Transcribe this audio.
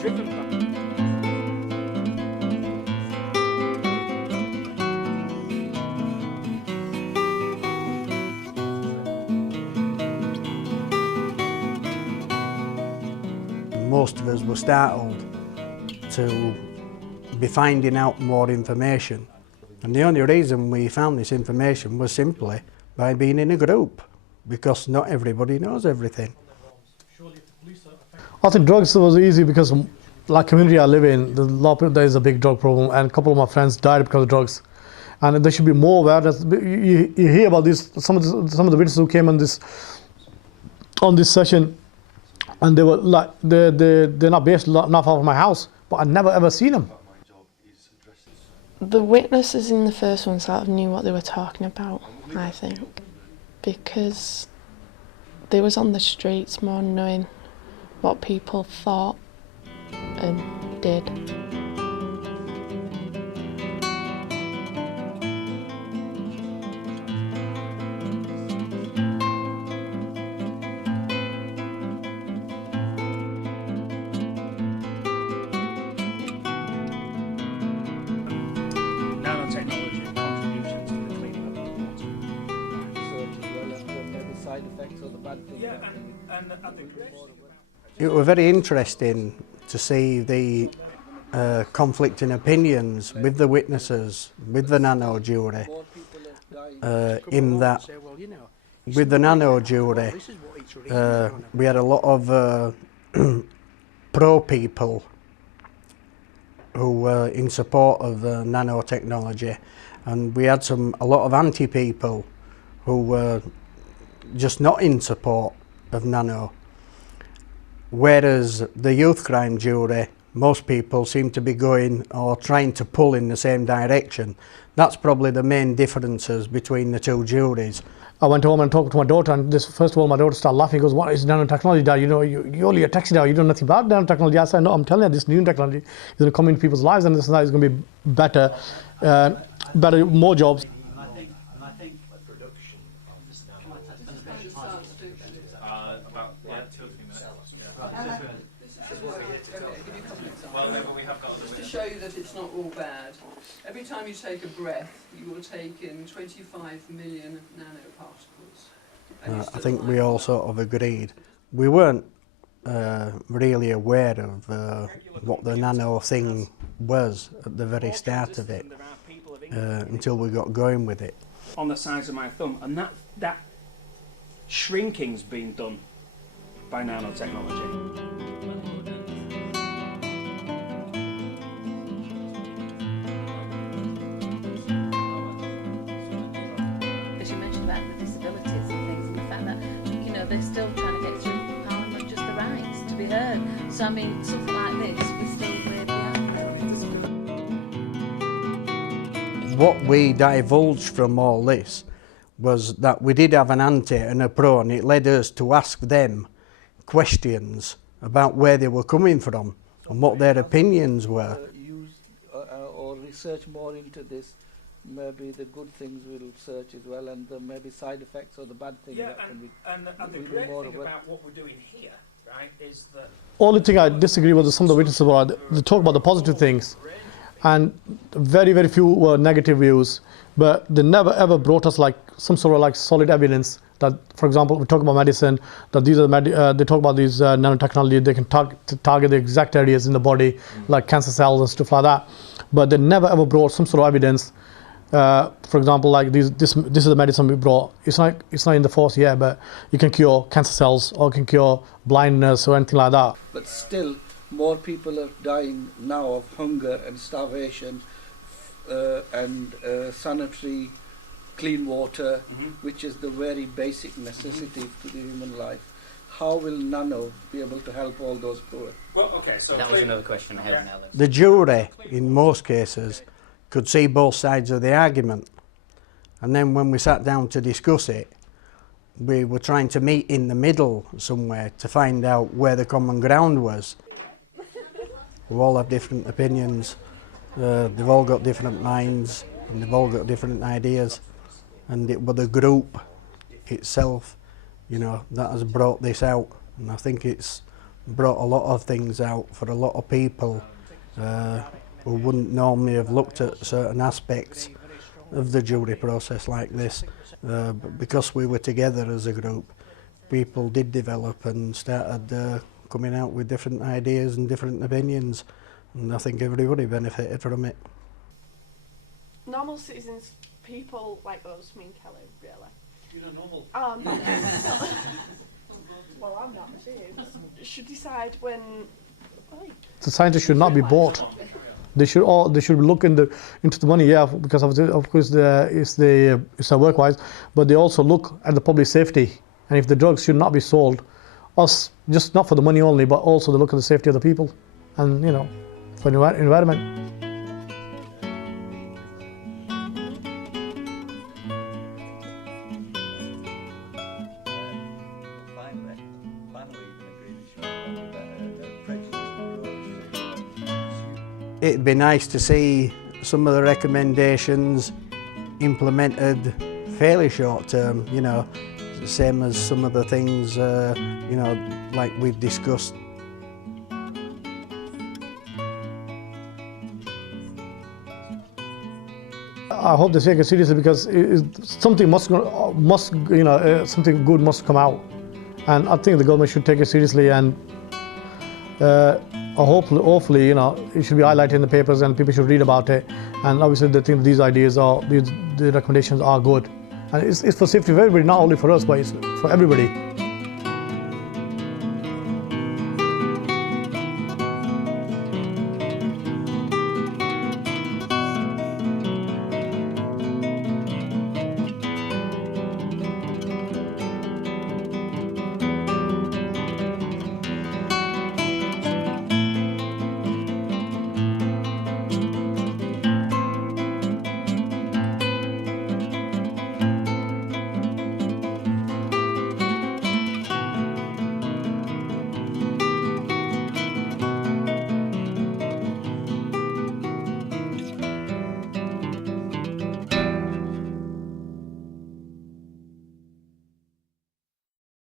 driven by. Most of us were startled to be finding out more information, and the only reason we found this information was simply by being in a group, because not everybody knows everything. I think drugs was easy because, like community I live in, there is a big drug problem, and a couple of my friends died because of drugs. And there should be more awareness. You hear about this. Some of the witnesses who came on this session, and they were like, they're not based not far from my house, but I never ever seen them. The witnesses in the first one sort of knew what they were talking about, I think, because they was on the streets more knowing what people thought and did. Nanotechnology contributions to the cleaning up of water. Side effects or the bad things. Yeah, and I think It was very interesting to see the conflicting opinions with the witnesses, with the NanoJury, in that with the NanoJury we had a lot of pro people who were in support of nanotechnology, and we had a lot of anti people who were just not in support of nano. Whereas the youth crime jury, most people seem to be going or trying to pull in the same direction. That's probably the main differences between the two juries. I went home and talked to my daughter, and first of all, my daughter started laughing. She goes, "What is nanotechnology, Dad? You know, you're only a taxi driver. You don't know nothing about nanotechnology." I said, "No, I'm telling you, this new technology is going to come into people's lives, and this is going to be better, more jobs." Just to show you that it's not all bad, every time you take a breath, you will take in 25 million nanoparticles. I think we all sort of agreed. We weren't really aware of what the nano thing was at the very start of it until we got going with it. on the size of my thumb, and that shrinking's been done by nanotechnology. They're still trying to get through Parliament, just the rights to be heard. So I mean, something like this, we're still way behind them. What we divulged from all this was that we did have an anti and a pro, and it led us to ask them questions about where they were coming from and what their opinions were. Use or research more into this. Maybe the good things we'll search as well, and the maybe side effects or the bad things that can be. And the great thing about what we're doing here, right, is that. Only thing I disagree with some of the witnesses were they talk about the positive things, and very, very few were negative views. But they never ever brought us like some sort of like solid evidence that, for example, we talk about medicine, that these are they talk about these nanotechnology. They can target the exact areas in the body, like cancer cells and stuff like that. But they never ever brought some sort of evidence. For example, like this is the medicine we brought. It's not in the force yet, but you can cure cancer cells or can cure blindness or anything like that. But still, more people are dying now of hunger and starvation, and sanitary, clean water, which is the very basic necessity to the human life. How will nano be able to help all those poor? Well, okay, so that was another question I had. The jury, in most cases, could see both sides of the argument, and then when we sat down to discuss it, we were trying to meet in the middle somewhere to find out where the common ground was. We all have different opinions, they've all got different minds, and they've all got different ideas, and it was the group itself, you know, that has brought this out, and I think it's brought a lot of things out for a lot of people who wouldn't normally have looked at certain aspects of the jury process like this. But because we were together as a group, people did develop and started coming out with different ideas and different opinions, and I think everybody benefited from it. Normal citizens, people like us, me and Kelly, really. You're not normal. Well, I'm not, she is. Should decide when... The scientists should not be bought. They should look into the money, yeah, because of course it's a work-wise, but they also look at the public safety, and if the drugs should not be sold, just not for the money only, but also to look at the safety of the people, and you know, for the environment. It'd be nice to see some of the recommendations implemented fairly short term, you know, same as some of the things, you know, like we've discussed. I hope they take it seriously, because something something good must come out, and I think the government should take it seriously, and hopefully, you know, it should be highlighted in the papers and people should read about it. And obviously, they think these ideas the recommendations are good, and it's for safety of everybody, not only for us, but it's for everybody.